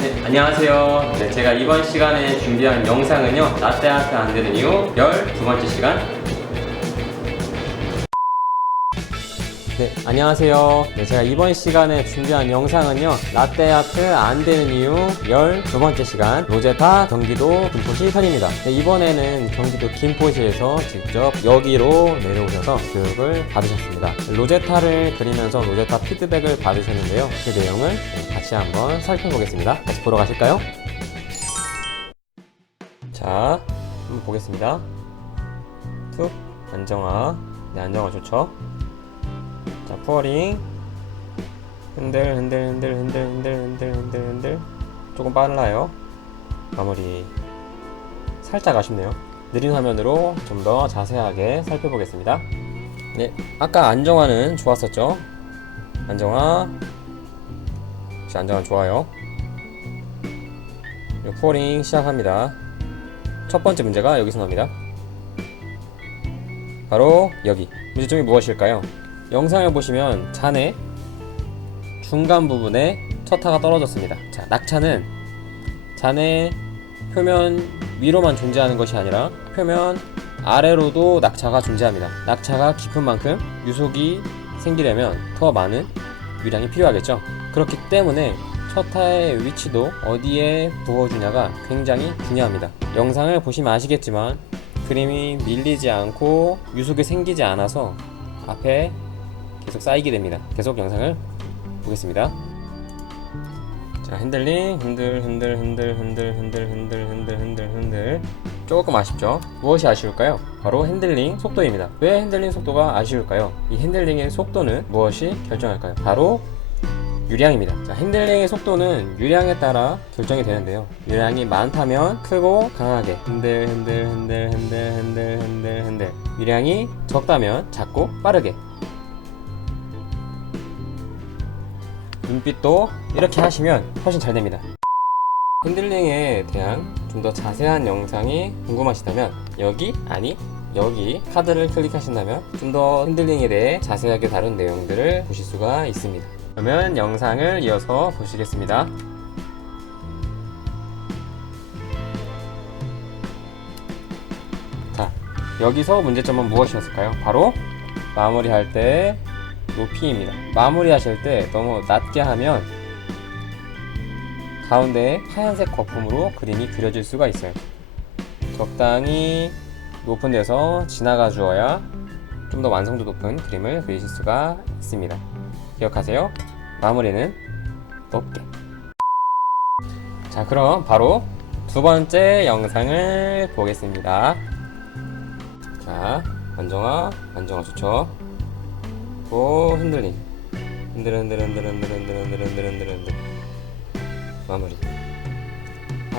네, 안녕하세요. 네, 제가 이번 시간에 준비한 영상은요, 라떼아트 안 되는 이유 12번째 시간. 네, 안녕하세요. 네, 제가 이번 시간에 준비한 영상은요, 라떼아트 안 되는 이유 12번째 시간, 로제타 경기도 김포시 편입니다. 네, 이번에는 경기도 김포시에서 직접 여기로 내려오셔서 교육을 받으셨습니다. 로제타를 그리면서 로제타 피드백을 받으셨는데요. 그 내용을 같이 한번 살펴보겠습니다. 같이 보러 가실까요? 자, 한번 보겠습니다. 툭, 안정화. 네, 안정화 좋죠? 자, 푸어링. 흔들. 조금 빨라요. 마무리. 살짝 아쉽네요. 느린 화면으로 좀 더 자세하게 살펴보겠습니다. 네, 아까 안정화는 좋았었죠? 안정화. 안정화 좋아요. 푸어링 시작합니다. 첫 번째 문제가 여기서 나옵니다. 바로 여기. 문제점이 무엇일까요? 영상을 보시면 잔의 중간 부분에 첫타가 떨어졌습니다. 자, 낙차는 잔의 표면 위로만 존재하는 것이 아니라 표면 아래로도 낙차가 존재합니다. 낙차가 깊은 만큼 유속이 생기려면 더 많은 유량이 필요하겠죠. 그렇기 때문에 첫타의 위치도 어디에 부어주냐가 굉장히 중요합니다. 영상을 보시면 아시겠지만 그림이 밀리지 않고 유속이 생기지 않아서 앞에 계속 쌓이게 됩니다. 계속 영상을 보겠습니다. 자, 핸들링 흔들. 조금 아쉽죠? 무엇이 아쉬울까요? 바로 핸들링 속도입니다. 왜 핸들링 속도가 아쉬울까요? 이 핸들링의 속도는 무엇이 결정할까요? 바로 유량입니다. 자, 핸들링의 속도는 유량에 따라 결정이 되는데요. 유량이 많다면 크고 강하게 흔들. 유량이 적다면 작고 빠르게. 눈빛도 이렇게 하시면 훨씬 잘 됩니다. 핸들링에 대한 좀 더 자세한 영상이 궁금하시다면 여기 카드를 클릭하신다면 좀 더 핸들링에 대해 자세하게 다룬 내용들을 보실 수가 있습니다. 그러면 영상을 이어서 보시겠습니다. 자, 여기서 문제점은 무엇이었을까요? 바로 마무리할 때 높이입니다. 마무리하실 때 너무 낮게 하면 가운데에 하얀색 거품으로 그림이 그려질 수가 있어요. 적당히 높은 데서 지나가 주어야 좀 더 완성도 높은 그림을 그리실 수가 있습니다. 기억하세요. 마무리는 높게. 자, 그럼 바로 두 번째 영상을 보겠습니다. 자, 안정화 좋죠? 오, 흔들. 마무리.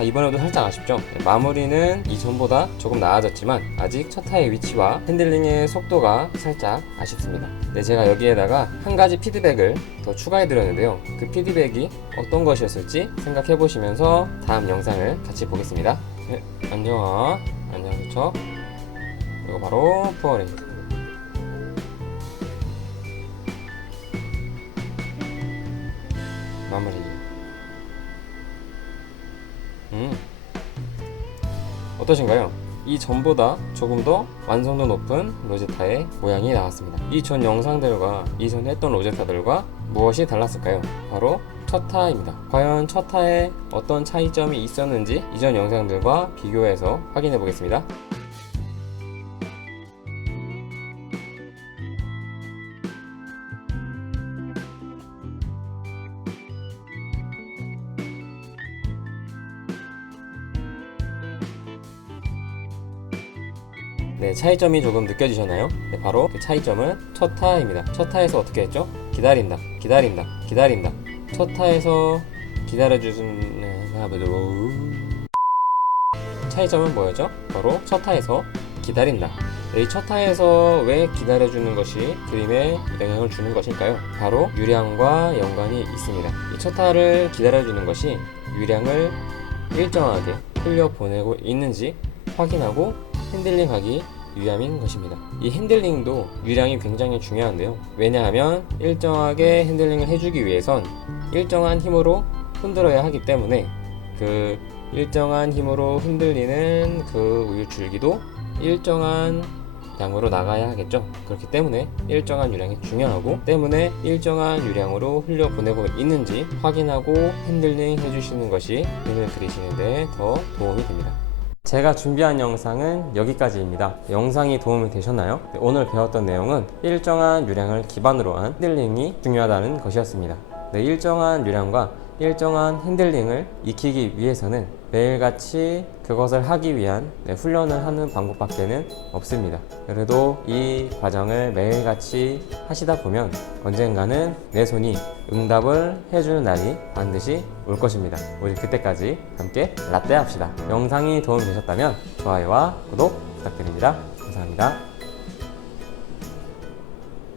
이번에도 살짝 아쉽죠? 네, 마무리는 이전보다 조금 나아졌지만 아직 첫 타의 위치와 핸들링의 속도가 살짝 아쉽습니다. 네, 제가 여기에다가 한 가지 피드백을 더 추가해 드렸는데요. 그 피드백이 어떤 것이었을지 생각해 보시면서 다음 영상을 같이 보겠습니다. 네, 안정화 좋죠? 그리고 바로 푸어링. 마무리. 어떠신가요? 이 전보다 조금 더 완성도 높은 로제타의 모양이 나왔습니다. 이 전 영상들과 이전 했던 로제타들과 무엇이 달랐을까요? 바로 첫 타입니다. 과연 첫 타에 어떤 차이점이 있었는지 이전 영상들과 비교해서 확인해 보겠습니다. 네, 차이점이 조금 느껴지셨나요? 네, 바로 그 차이점은 첫 타입니다. 첫 타에서 어떻게 했죠? 기다린다. 첫 타에서 기다려주는 차이점은 뭐였죠? 바로 첫 타에서 기다린다. 이 첫 타에서 왜 기다려주는 것이 그림에 영향을 주는 것일까요? 바로 유량과 연관이 있습니다. 이 첫 타를 기다려주는 것이 유량을 일정하게 흘려보내고 있는지 확인하고 핸들링하기 위함인 것입니다. 이 핸들링도 유량이 굉장히 중요한데요. 왜냐하면 일정하게 핸들링을 해주기 위해선 일정한 힘으로 흔들어야 하기 때문에 그 일정한 힘으로 흔들리는 그 우유 줄기도 일정한 양으로 나가야 하겠죠. 그렇기 때문에 일정한 유량이 중요하고, 때문에 일정한 유량으로 흘려보내고 있는지 확인하고 핸들링 해주시는 것이 그림을 그리시는 데 더 도움이 됩니다. 제가 준비한 영상은 여기까지입니다. 영상이 도움이 되셨나요? 오늘 배웠던 내용은 일정한 유량을 기반으로 한 핸들링이 중요하다는 것이었습니다. 일정한 유량과 일정한 핸들링을 익히기 위해서는 매일같이 그것을 하기 위한 훈련을 하는 방법밖에는 없습니다. 그래도 이 과정을 매일같이 하시다 보면 언젠가는 내 손이 응답을 해주는 날이 반드시 올 것입니다. 우리 그때까지 함께 라떼 합시다. 영상이 도움이 되셨다면 좋아요와 구독 부탁드립니다. 감사합니다.